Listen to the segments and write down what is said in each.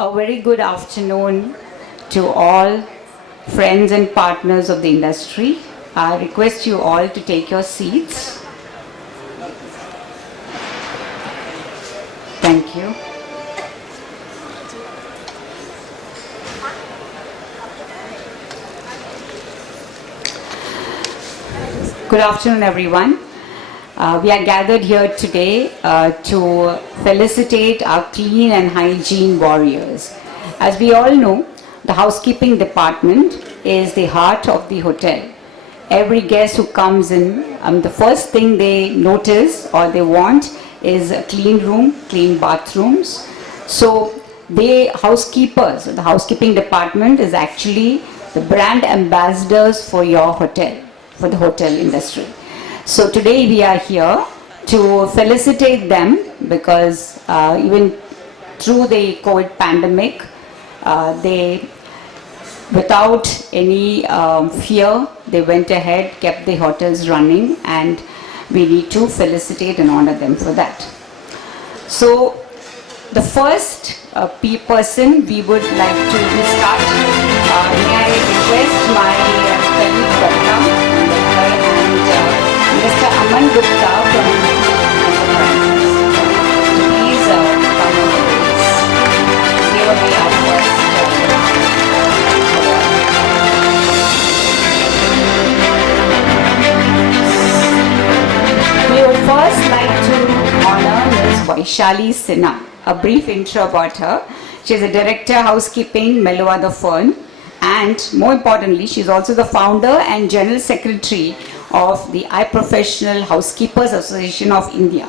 A very good afternoon to all friends and partners of the industry. I request you all to take your seats. Thank you. Good afternoon, everyone. We are gathered here today to felicitate our Clean and Hygiene Warriors. As we all know, the housekeeping department is the heart of the hotel. Every guest who comes in, the first thing they notice or they want is a clean room, clean bathrooms. So the housekeeping department is actually the brand ambassadors for your hotel, for the hotel industry. So today we are here to felicitate them because even through the COVID pandemic, they, without any fear, they went ahead, kept the hotels running, and we need to felicitate and honor them for that. So the first person we would like to start. May I request my colleague Dr. Mr. Aman Gupta from Enterprises. Please come on the base. Give away our first We would first like to honor Ms. Vaishali Sinha. A brief intro about her. She is a director housekeeping, Melua the Fern, and more importantly, she is also the founder and general secretary of the iProfessional Housekeepers Association of India.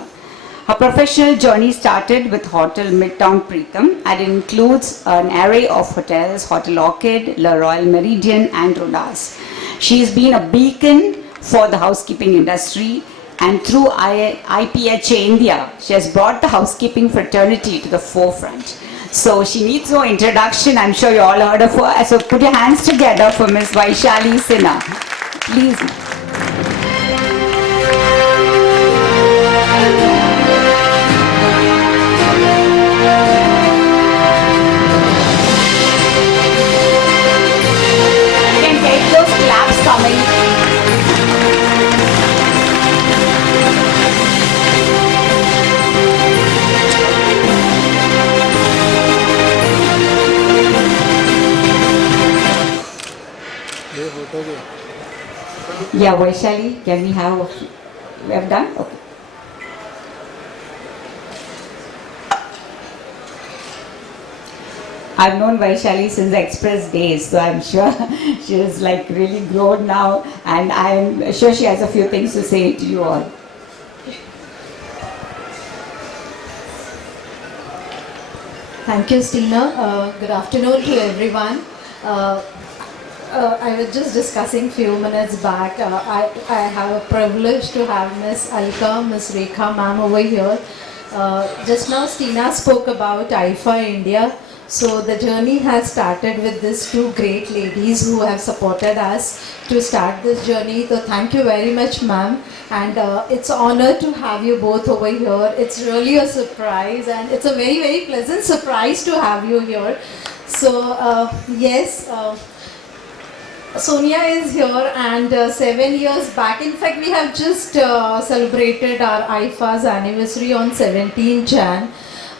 Her professional journey started with Hotel Midtown Preetham and includes an array of hotels, Hotel Orchid, Le Royal Meridian and Rodas. She has been a beacon for the housekeeping industry, and through IPHA India, she has brought the housekeeping fraternity to the forefront. So she needs no introduction. I'm sure you all heard of her. So put your hands together for Ms. Vaishali Sinha. Please. Coming. Yeah, Vaishali, can we have done? Okay. I've known Vaishali since the Express days, so I'm sure she is like really grown now, and I'm sure she has a few things to say to you all. Thank you, Stina. Good afternoon to everyone. I was just discussing few minutes back. I have a privilege to have Miss Alka, Miss Rekha ma'am over here. Just now Stina spoke about IFA India. So the journey has started with these two great ladies who have supported us to start this journey. So thank you very much, ma'am. And it's an honor to have you both over here. It's really a surprise, and it's a very, very pleasant surprise to have you here. So yes, Sonia is here, and 7 years back, in fact, we have just celebrated our IFA's anniversary on 17 Jan.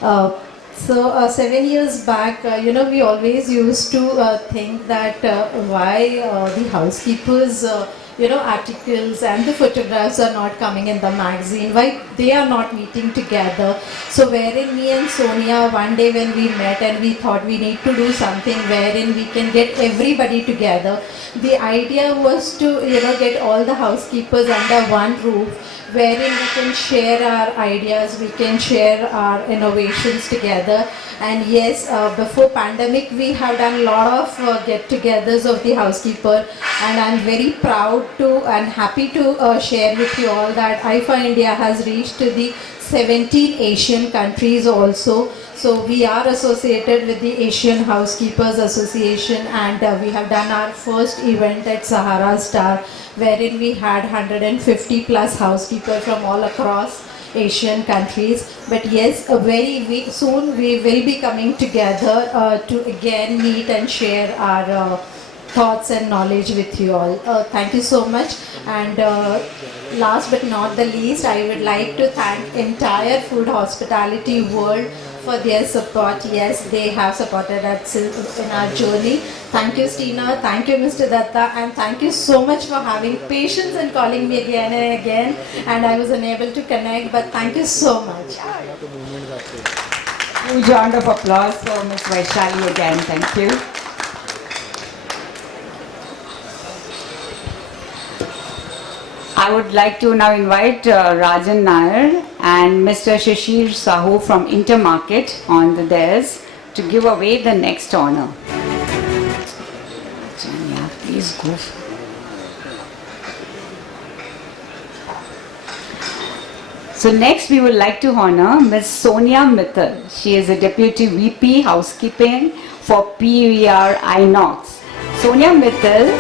So 7 years back, we always used to think that why the housekeepers, articles and the photographs are not coming in the magazine, why they are not meeting together. So wherein me and Sonia, one day when we met and we thought we need to do something wherein we can get everybody together. The idea was to, get all the housekeepers under one roof, wherein we can share our ideas, we can share our innovations together. And yes, before pandemic, we have done a lot of get-togethers of the housekeeper, and I'm very proud to and happy to share with you all that IFA India has reached to the 17 Asian countries also. So we are associated with the Asian Housekeepers Association, and we have done our first event at Sahara Star, wherein we had 150 plus housekeepers from all across Asian countries. But yes, soon we will be coming together to again meet and share our thoughts and knowledge with you all. Thank you so much. And last but not the least, I would like to thank entire food hospitality world for their support. Yes, they have supported us in our journey. Thank you, Stina. Thank you, Mr. Datta. And thank you so much for having patience and calling me again and again. And I was unable to connect, but thank you so much. Huge round of applause for Ms. Vaishali again. Thank you. I would like to now invite Rajan Nair and Mr. Shishir Sahu from Intermarket on the dais to give away the next honor. Yeah, please go. So next we would like to honor Ms. Sonia Mittal. She is a Deputy VP Housekeeping for PVR Inox. Sonia Mittal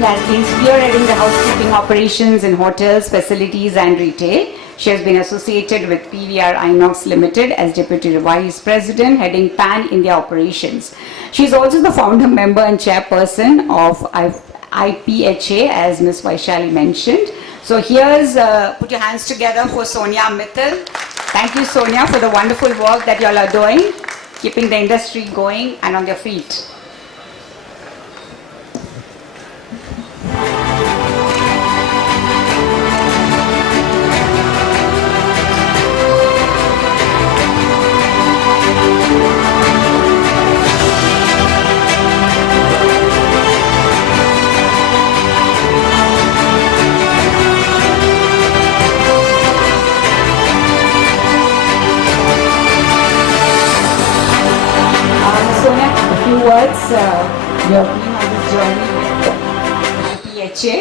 has been spearheading the housekeeping operations in hotels, facilities and retail. She has been associated with PVR Inox Limited as Deputy Vice President heading Pan-India operations. She is also the founder member and chairperson of IPHA, as Ms. Vaishali mentioned. So here's, put your hands together for Sonia Mittal. Thank you, Sonia, for the wonderful work that you all are doing, keeping the industry going and on their feet. Words, your team on this journey with PHA.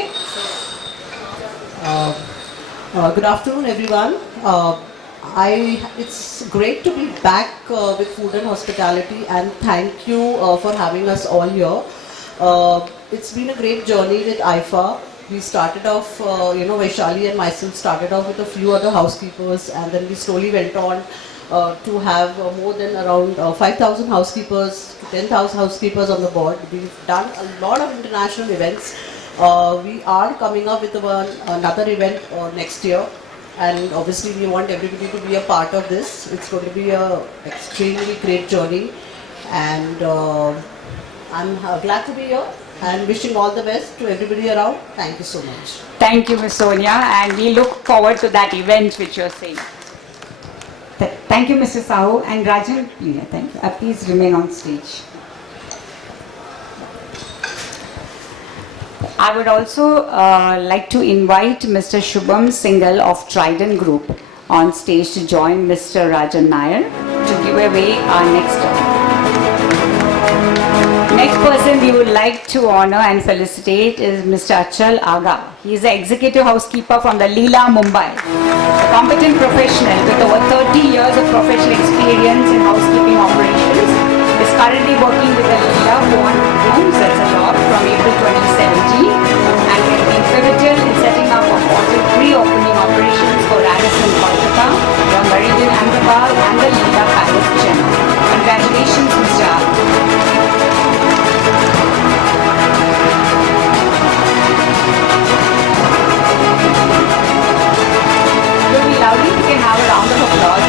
Good afternoon, everyone. It's great to be back with food and hospitality, and thank you for having us all here. It's been a great journey with IFA. We started off, Vaishali and myself started off with a few other housekeepers, and then we slowly went on to have more than around 5,000 housekeepers, 10,000 housekeepers on the board. We've done a lot of international events. We are coming up with another event next year, and obviously we want everybody to be a part of this. It's going to be an extremely great journey, and I'm glad to be here and wishing all the best to everybody around. Thank you so much. Thank you, Ms. Sonia, and we look forward to that event which you're saying. Thank you, Mr. Sahu, and Rajan, thank you. Please remain on stage. I would also like to invite Mr. Shubham Singhal of Trident Group on stage to join Mr. Rajan Nair to give away our next honor. Next person we would like to honor and felicitate is Mr. Achal Aga. He is the executive housekeeper from the Leela, Mumbai. A competent professional with over 30 years of professional experience in housekeeping operations, is currently working with the Leela Rooms as a lot from April 2017 and has been pivotal in setting up of hotel pre-opening operations for Radisson Kolkata, the Meridian Ahmedabad and the Leela Palace Chennai. Congratulations, Mr. Aga. It will be lovely if we can have a round of applause.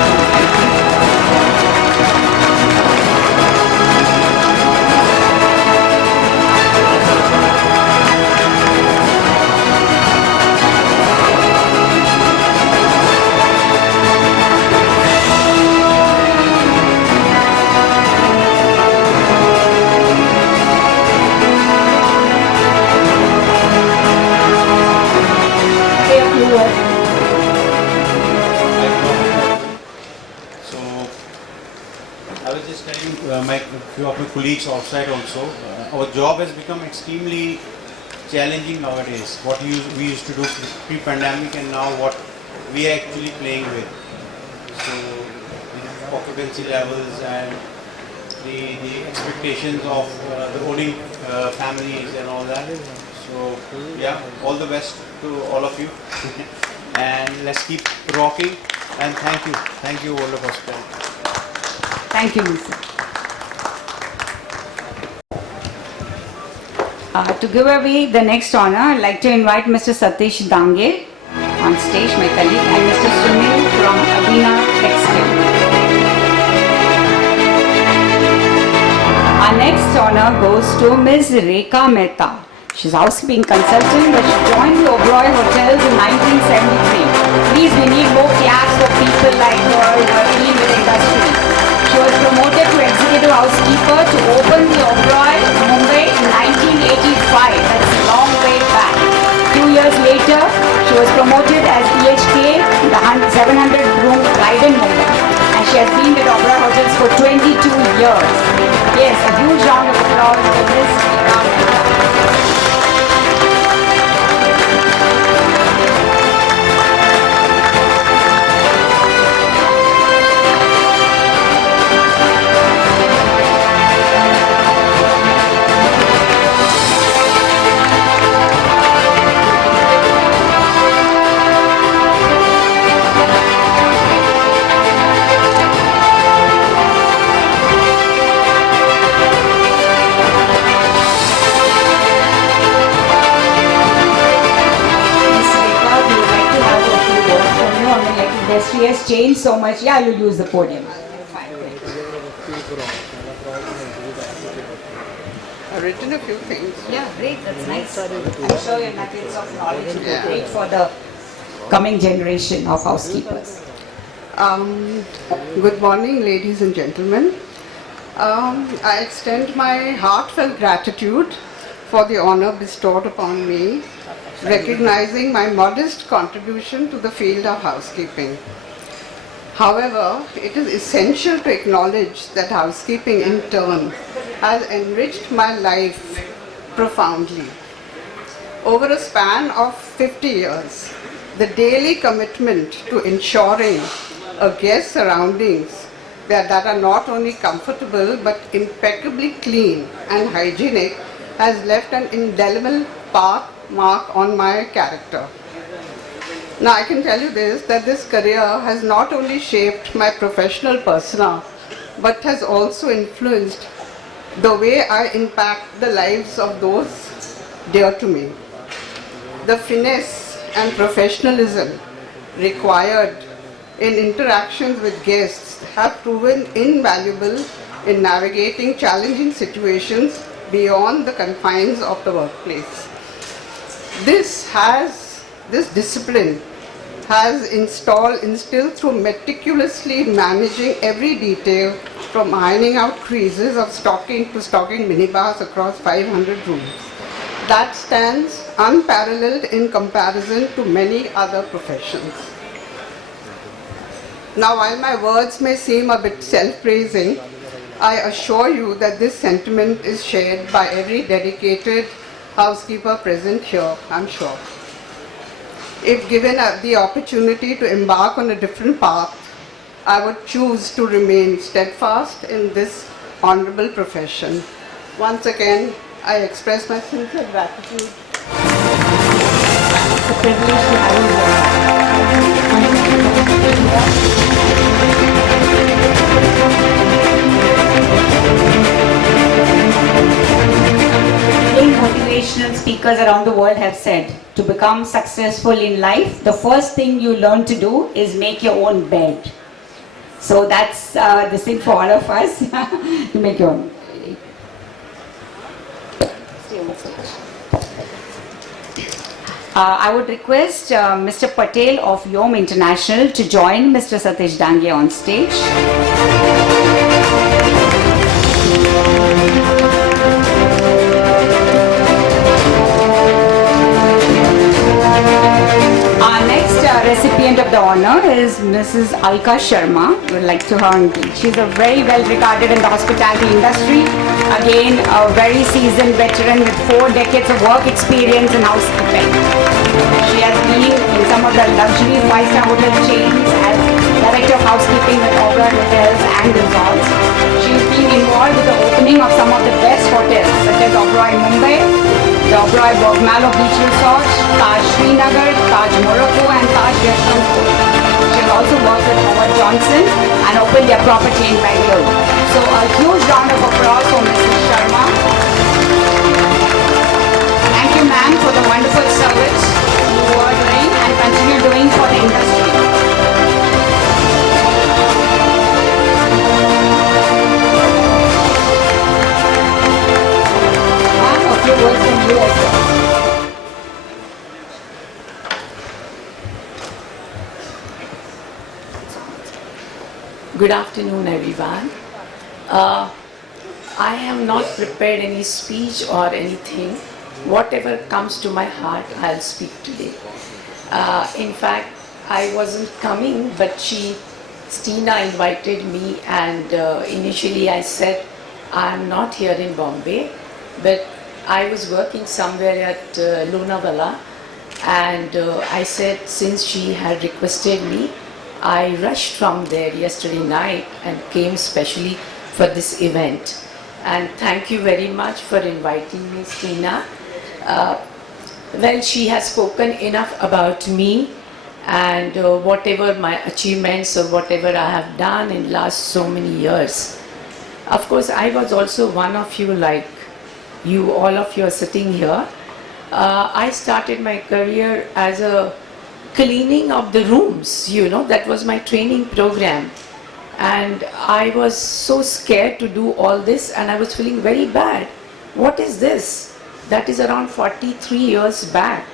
My few of my colleagues outside also, our job has become extremely challenging nowadays. What we used to do pre-pandemic and now what we are actually playing with. So the occupancy levels and the expectations of the owning families and all that. So yeah, all the best to all of you. and let's keep rocking. And thank you, World of Hospitality. Thank you, Mr. To give away the next honor, I'd like to invite Mr. Satish Dange on stage, my colleague, and Mr. Sunil from WOH Xpo. Our next honor goes to Ms. Rekha Mehta. She's housekeeping consultant, but she joined the WOH Hotels in 1973. Please, we need more claps for people like her who have been in the industry. She was promoted to executive housekeeper to open the WOH Mumbai in 1985. That's a long way back. Few years later, she was promoted as EHK, the 700-room bride in Mumbai. And she has been with WOH Hotels for 22 years. Yes, a huge round of applause for this. Industry has changed so much. Yeah, you use the podium. I've written a few things. Yeah, great. That's nice. I'm sure your nuggets of knowledge will be great for the coming generation of housekeepers. Good morning, ladies and gentlemen. I extend my heartfelt gratitude for the honor bestowed upon me, recognizing my modest contribution to the field of housekeeping. However, it is essential to acknowledge that housekeeping in turn has enriched my life profoundly. Over a span of 50 years, the daily commitment to ensuring a guest surroundings that are not only comfortable but impeccably clean and hygienic has left an indelible mark on my character. Now I can tell you this, that this career has not only shaped my professional persona, but has also influenced the way I impact the lives of those dear to me. The finesse and professionalism required in interactions with guests have proven invaluable in navigating challenging situations beyond the confines of the workplace. This discipline has instilled through meticulously managing every detail, from ironing out creases of stocking to stocking minibars across 500 rooms. That stands unparalleled in comparison to many other professions. Now, while my words may seem a bit self-praising, I assure you that this sentiment is shared by every dedicated housekeeper present here, I'm sure. If given the opportunity to embark on a different path, I would choose to remain steadfast in this honorable profession. Once again, I express my sincere gratitude. It's a privilege to have Motivational speakers around the world have said, to become successful in life, the first thing you learn to do is make your own bed. So that's the thing for all of us, to make your own. I would request Mr. Patel of Yom International to join Mr. Satish Dange on stage. Our next recipient of the honor is Mrs. Alka Sharma. We would like to her on stage. She's a very well regarded in the hospitality industry. Again, a very seasoned veteran with 4 decades of work experience in housekeeping. She has been in some of the luxury 5-star hotel chains as Director of Housekeeping with WOH Hotels and Resorts. She's been involved with the opening of some of the best hotels such as WOH Mumbai, the Oberoi Bogmalo Beach Resort, Taj Srinagar, Taj Morocco and Taj Yeshwanthpur. She has also worked with Howard Johnson and opened their property in Bangalore. So a huge round of applause for Mrs. Sharma. Thank you, ma'am, for the wonderful service you are doing and continue doing for the industry. Ma'am, a few words from you as well. Good afternoon, everyone. I have not prepared any speech or anything. Whatever comes to my heart, I'll speak today. In fact, I wasn't coming, but Stina invited me, and initially I said I'm not here in Bombay, but I was working somewhere at Lonavala, and I said since she had requested me, I rushed from there yesterday night and came specially for this event. And thank you very much for inviting me, Stina. Well, she has spoken enough about me and whatever my achievements or whatever I have done in last so many years. Of course, I was also one of you, like you, all of you are sitting here. I started my career as a cleaning of the rooms, that was my training program. And I was so scared to do all this and I was feeling very bad. What is this? That is around 43 years back.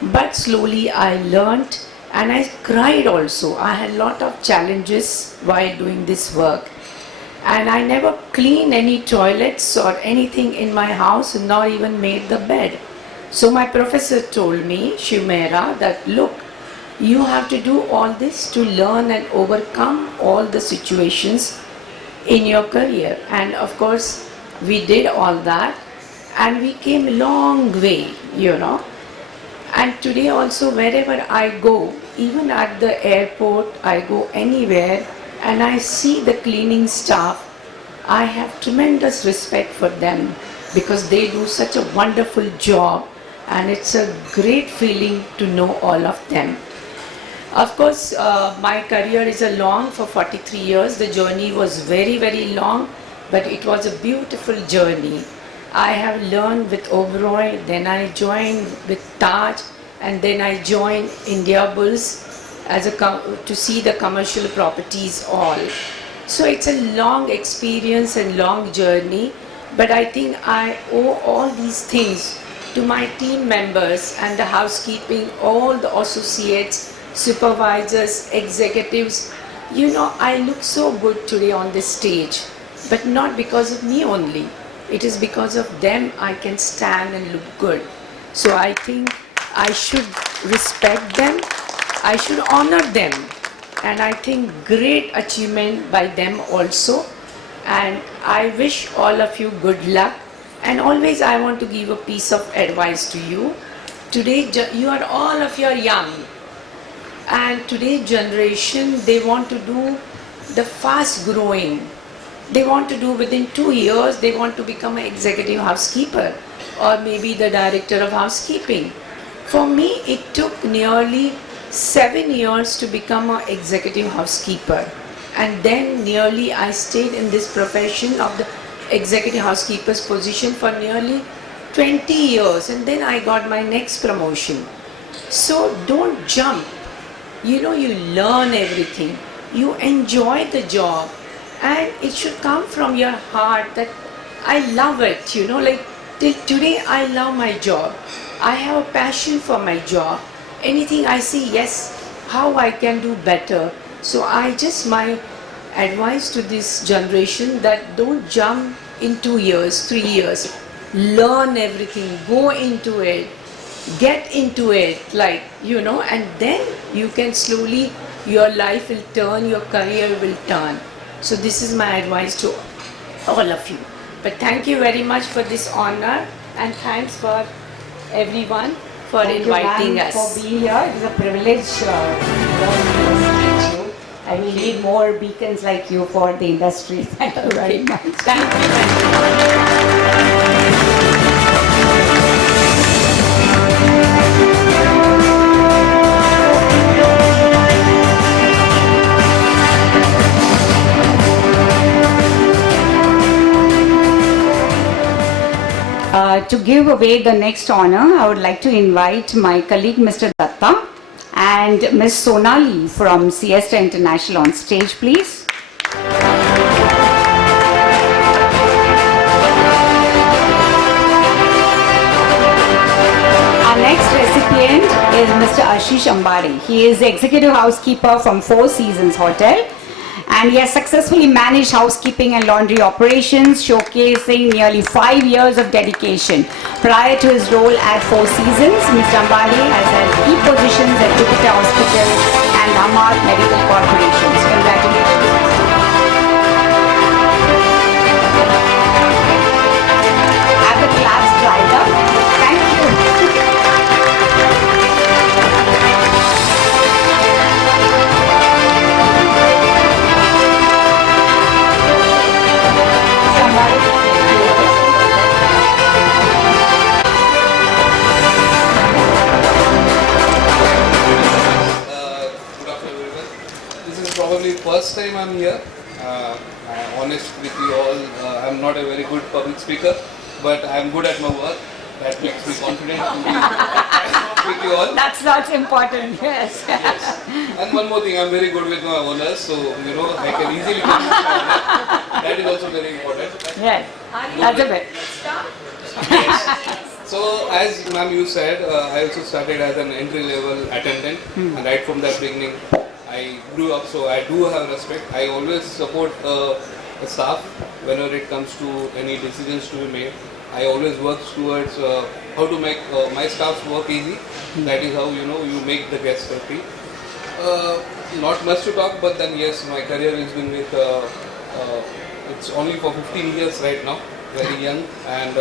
But slowly I learned and I cried also. I had a lot of challenges while doing this work. And I never cleaned any toilets or anything in my house, nor even made the bed. So my professor told me, Shivmera, that look, you have to do all this to learn and overcome all the situations in your career. And of course, we did all that and we came a long way, And today also, wherever I go, even at the airport, I go anywhere and I see the cleaning staff, I have tremendous respect for them because they do such a wonderful job. And it's a great feeling to know all of them. Of course, my career is a long for 43 years. The journey was very, very long, but it was a beautiful journey. I have learned with Oberoi, then I joined with Taj, and then I joined India Bulls to see the commercial properties all. So it's a long experience and long journey, but I think I owe all these things to my team members and the housekeeping, all the associates, supervisors, executives. I look so good today on this stage, but not because of me only. It is because of them I can stand and look good. So I think I should respect them, I should honor them, and I think great achievement by them also. And I wish all of you good luck. And always I want to give a piece of advice to you. Today, all of you are young. And today's generation, they want to do the fast growing. They want to do within 2 years, they want to become an executive housekeeper or maybe the director of housekeeping. For me, it took nearly 7 years to become an executive housekeeper. And then nearly I stayed in this profession of the executive housekeeper's position for nearly 20 years, and then I got my next promotion. So don't jump. You learn everything. You enjoy the job, and it should come from your heart that I love it. Till today I love my job. I have a passion for my job. Anything I see, yes, how I can do better. So my advice to this generation that don't jump in 2 years, 3 years. Learn everything, go into it, get into it, and then you can slowly, your life will turn, your career will turn. So this is my advice to all of you. But thank you very much for this honor, and thanks for everyone for inviting us. For being here. It is a privilege to meet you. And we need more beacons like you for the industry. Thank you very much. Thank you. To give away the next honor, I would like to invite my colleague Mr. Datta and Ms. Sonali from Siesta International on stage, please. Our next recipient is Mr. Ashish Ambari. He is the executive housekeeper from Four Seasons Hotel, and he has successfully managed housekeeping and laundry operations, showcasing nearly 5 years of dedication. Prior to his role at Four Seasons, Mr. Ambari has held key positions at Jupiter Hospital and Amar Medical Corporations. Congratulations. Have the claps dried up. Thank you. Good afternoon, everyone. This is probably first time I'm here. I'm honest with you all. I'm not a very good public speaker, but I'm good at my work. That makes me confident to be with you all. That's important, yes. Yes. And one more thing, I'm very good with my owners, so I can easily convince my owner. That is also very important. Yes, that's a bit. Yes. So as ma'am you said, I also started as an entry level attendant, and right from that beginning I grew up, so I do have respect. I always support the staff whenever it comes to any decisions to be made. I always work towards how to make my staff's work easy. That is how you make the guests happy. Not much to talk, but then yes, my career has been with it's only for 15 years right now, very young, and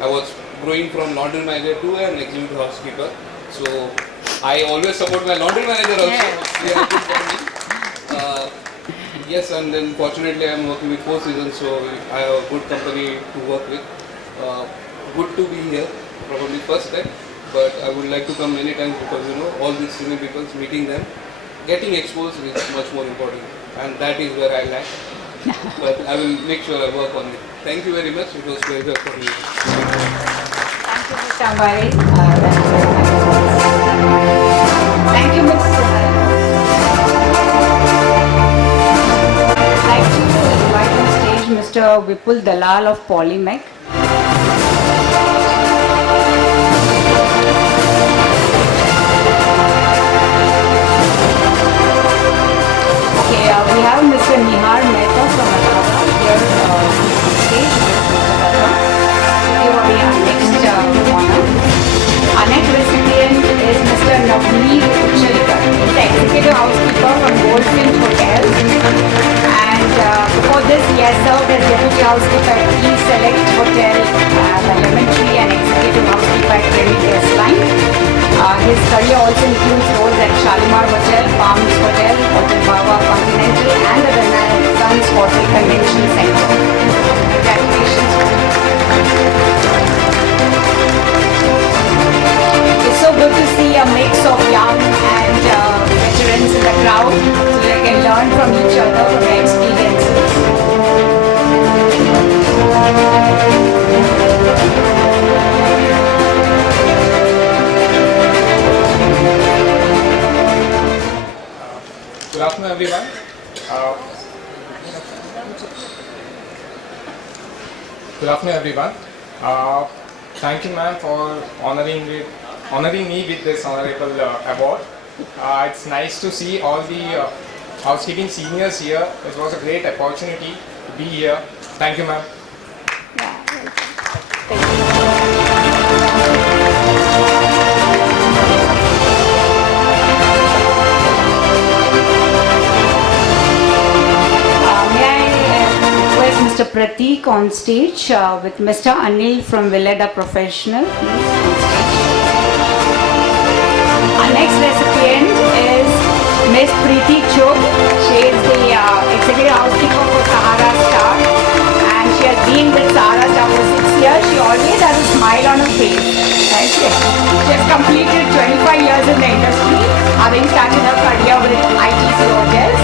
I was growing from laundry manager to an executive housekeeper. So I always support my laundry manager also. Yeah, good for me. Yes, and then fortunately I'm working with Four Seasons, so I have a good company to work with. Good to be here, probably first time, but I would like to come many times because all these senior people, meeting them, getting exposed is much more important, and that is where I lack. But I will make sure I work on it. Thank you very much. It was a pleasure for me. Thank you, Mr. Ambari. Thank you, Ms. Sonali. I'd like to invite on stage Mr. Vipul Dalal of Polymec. Okay, we have Mr. Nihar Mehta from Adara here on stage with Mr. Datta. Give away our next honor. Our next recipient is Mr. Navneet Uchalkar. He's the executive housekeeper from Goldfinch Hotels. And before this, he has served as deputy housekeeper at Key Select Hotel, the Lemon Tree, and executive housekeeper at Trinity Line. His career also includes roles at Shalimar Hotel, Palms Hotel, Hotel Bava Continental, and the Renaissance Hotel Convention Center. Congratulations. It's so good to see a mix of young and veterans in the crowd, so they can learn from each other, from their experiences. Good afternoon, everyone. Good afternoon, everyone. Thank you, ma'am, for honoring me with this honorable award. It's nice to see all the housekeeping seniors here. It was a great opportunity to be here. Thank you, ma'am. Mr. Prateek on stage with Mr. Anil from Villeda Professional. Please on stage. Our next recipient is Ms. Preeti Chugh. She is the executive housekeeper for Sahara Star, and she has been with Sahara Star for 6 years. She always has a smile on her face. Right? She has completed 25 years in the industry, having started her career with ITC Hotels.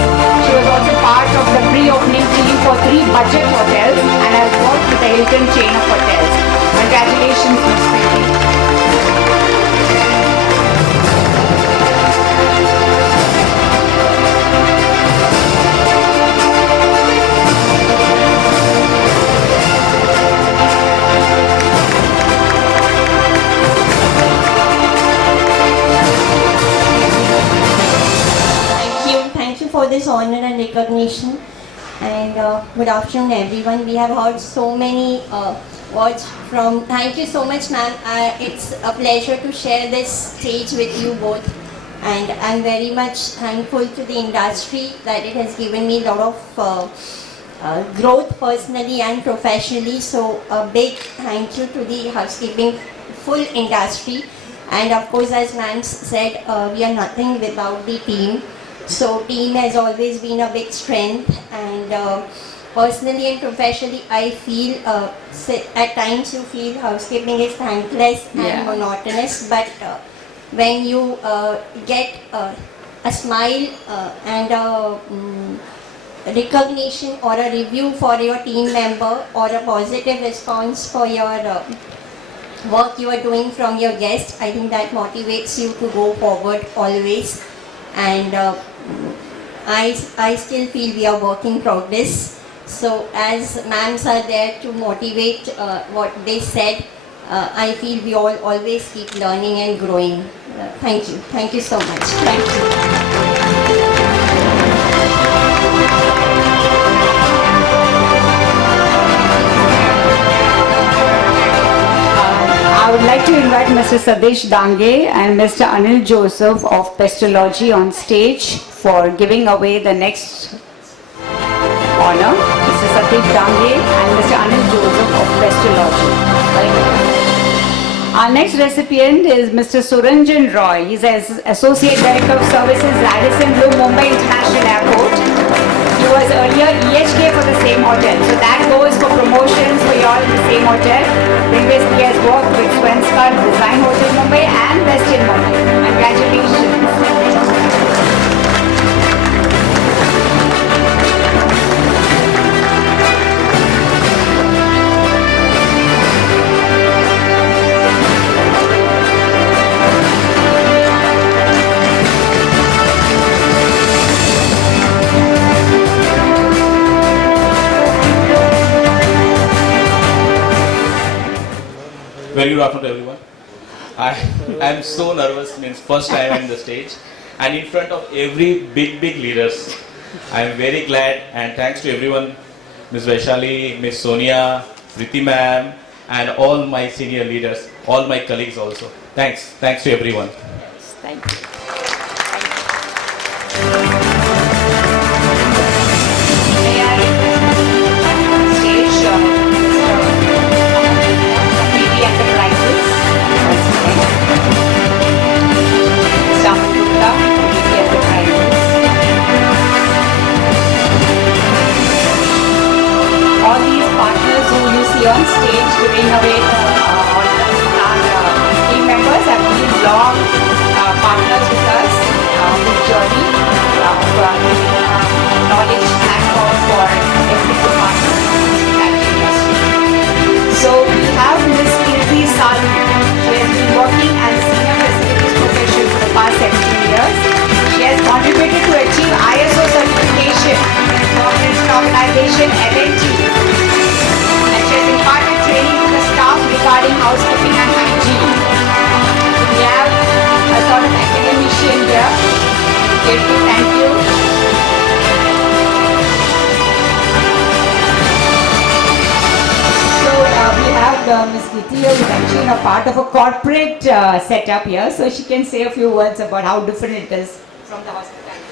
She was also part of the pre-opening team for 3 budget hotels and has worked with the Hilton chain of hotels. Congratulations, for this honor and recognition. And good afternoon, everyone. We have heard so many words from. Thank you so much, ma'am. It's a pleasure to share this stage with you both. And I'm very much thankful to the industry that it has given me a lot of growth personally and professionally. So a big thank you to the housekeeping full industry. And of course, as ma'am said, we are nothing without the team. So team has always been a big strength, and personally and professionally I feel at times you feel housekeeping is thankless and monotonous, but when you get a smile and a recognition or a review for your team member or a positive response for your work you are doing from your guest, I think that motivates you to go forward always. And I still feel we are work in progress. So as ma'ams are there to motivate what they said, I feel we all always keep learning and growing. Thank you. Thank you so much. Thank you. I would like to invite Mr. Sadish Dange and Mr. Anil Joseph of Pestology on stage for giving away the next honor. Mr. Sadish Dange and Mr. Anil Joseph of Pestology. Our next recipient is Mr. Suranjan Roy. He's Associate Director of Services, Radisson Blu, Mumbai International Airport. He was earlier EHK for the same hotel. So that goes for promotions for you all in the same hotel. Previously he has worked with Svenska Design Hotel Mumbai and Westin Mumbai. Congratulations. Very good afternoon to everyone. I am so nervous, means first time I'm on the stage and in front of every big leaders. I am very glad and thanks to everyone, Ms. Vaishali, Ms. Sonia, Priti ma'am and all my senior leaders, all my colleagues also. Thanks to everyone. Thank you. May I stage PV Enterprises, Samudra, PV Enterprises. All these partners who you see on stage giving away the honors are team members have been long partners with us this journey of knowledge platform for every department in that industry. So we have Ms. Kirti Salu. She has been working as senior facilities professional for the past 17 years. She has contributed to achieve ISO certification for its organization L&T. And she has imparted training to the staff regarding housekeeping and hygiene. We have a sort of academician here. Kirti, thank you. So we have Ms. Kirti here, who's actually a part of a corporate setup here. So she can say a few words about how different it is from the hospitality.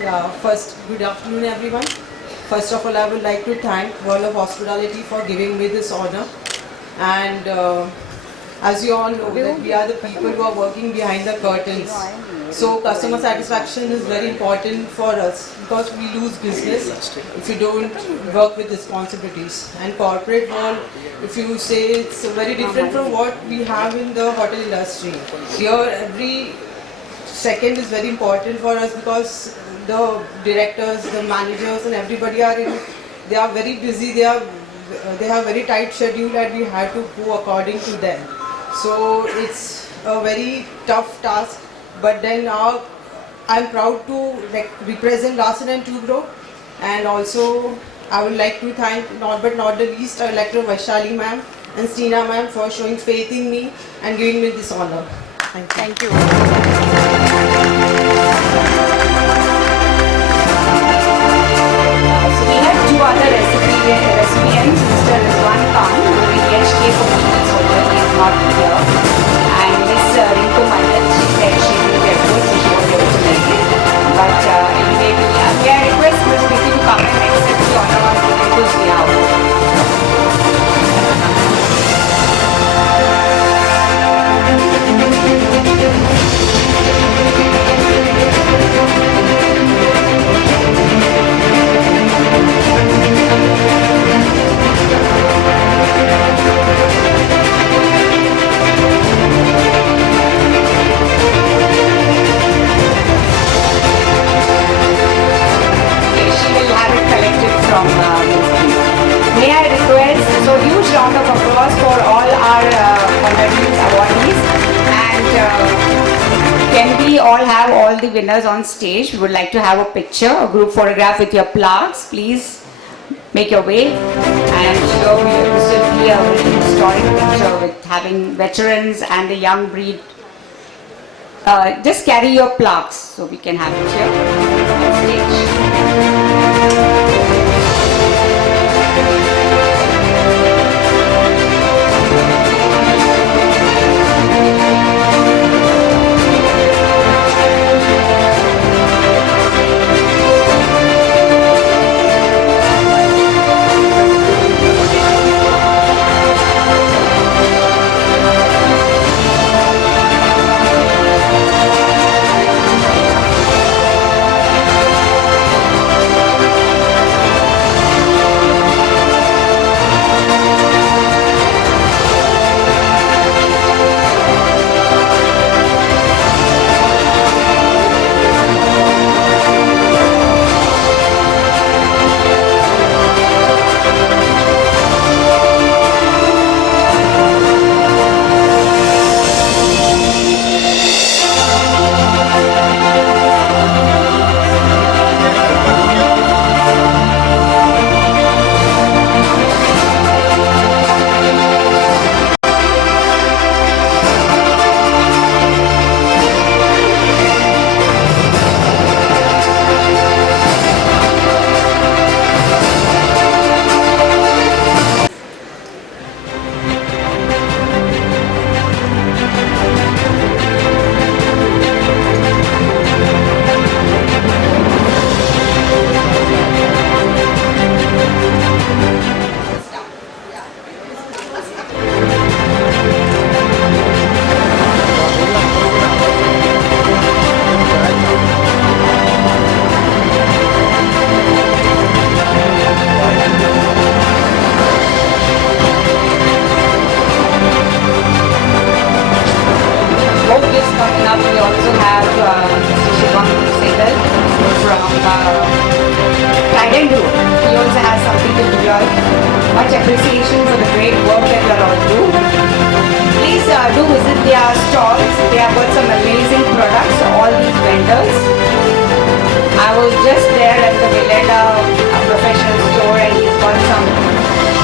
Yeah, first, good afternoon everyone. First of all, I would like to thank World of Hospitality for giving me this honor. And as you all know, that we are the people who are working behind the curtains. So customer satisfaction is very important for us because we lose business if you don't work with responsibilities. And corporate world, if you say, it's very different from what we have in the hotel industry. Here, every second is very important for us because the directors, the managers and everybody they are very busy, they have very tight schedule and we have to go according to them. So it's a very tough task, but then I'm proud to represent Larsen & Toubro, and also I would like to thank, not but not the least, I would like to Vaishali ma'am and Stina ma'am for showing faith in me and giving me this honor. Thank you. Thank you. applause for all our honorees, awardees. And can we all have all the winners on stage? We would like to have a picture, a group photograph with your plaques. Please make your way. And I'm sure this will be a very historic picture with having veterans and the young breed. Just carry your plaques so we can have it here on stage. Much appreciation for the great work that you all do. Please do visit their stalls. They have got some amazing products, all these vendors. I was just there at the Villeda professional store and he's got some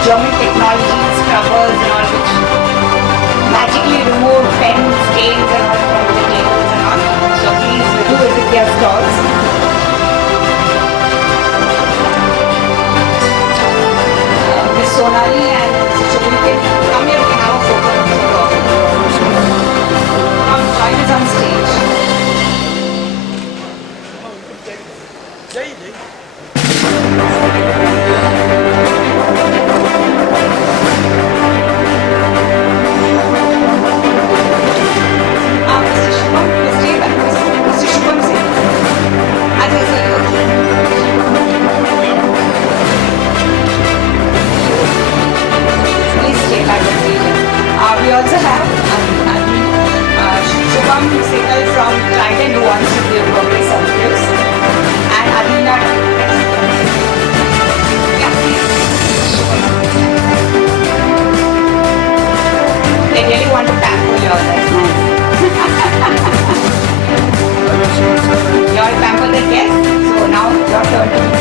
German technology scrubbers and all which magically remove pen stains and all from the tables and all. So please do visit their stalls. Sonali and so you can come here, we can have a photo. Come join us on stage. Mr. Shubham, Mr. Shubham Singh. We also have Shubham Singh from Clean and who wants to give birthday celebrations, and Adina. Yeah, please. They really want to pamper you all, that's nice. You all pamper the guests, so now your turn to